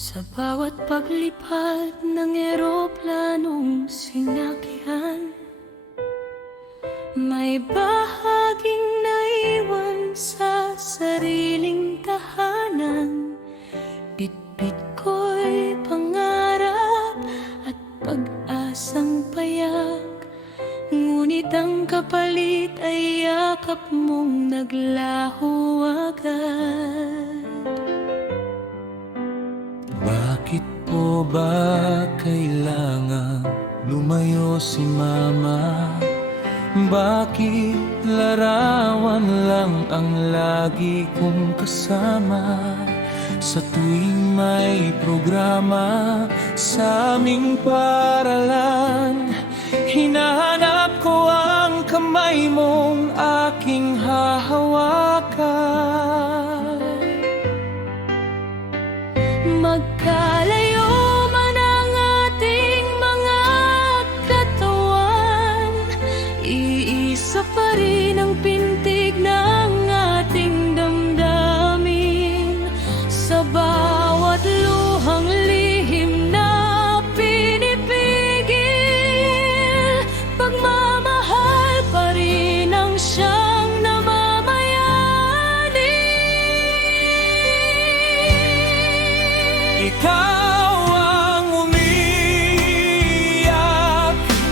Sa bawat paglipad ng eroplanong sinakyan, may bahaging naiwan sa sariling tahanan. Bitbit ko'y pangarap at pag-asang payak, ngunit ang kapalit ay yakap mong naglaho agad. Bakit po ba kailangan lumayo si mama? Bakit larawan lang ang lagi kong kasama? Sa tuwing may programa sa aming paaralan, hinahanap ko ang kamay mong aking hahawakan. Magkalayo man ang ating mga katawan, iisa pa rin ang pintig ng ating damdamin. Sa bawat luhang lihim na pinipigil, pagmamahal pa rin ang siyang namamayani. Ikaw ang umiiyak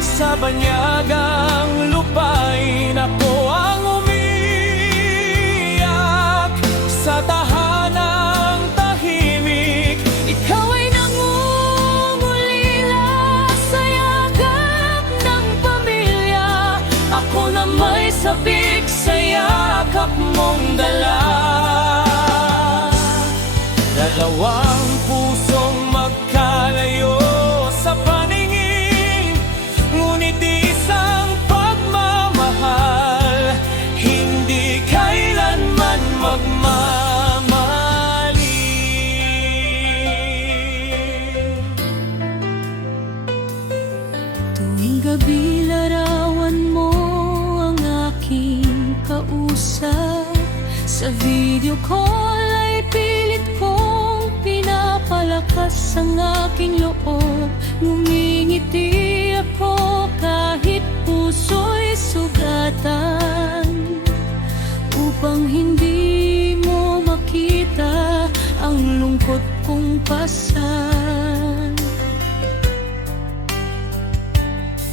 sa banyagang lupain. Ako ang umiiyak sa tahanang tahimik. Ikaw ay nangungulila sa yakap ng pamilya. Ako na may sabik sa yakap mong dala. Dalawang pusong magkalayo sa paningin, ngunit isang pagmamahal, hindi kailanman magmamahalin. Tuwing gabi larawan mo ang aking kausap. Sa video call ay pilit kong pinapalakas ang aking loob. Ngumingiti ako kahit puso'y sugatan, upang hindi mo makita ang lungkot kong pasan.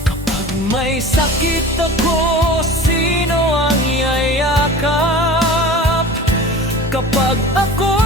Kapag may sakit ako, sino ang yayakap? Kapag ako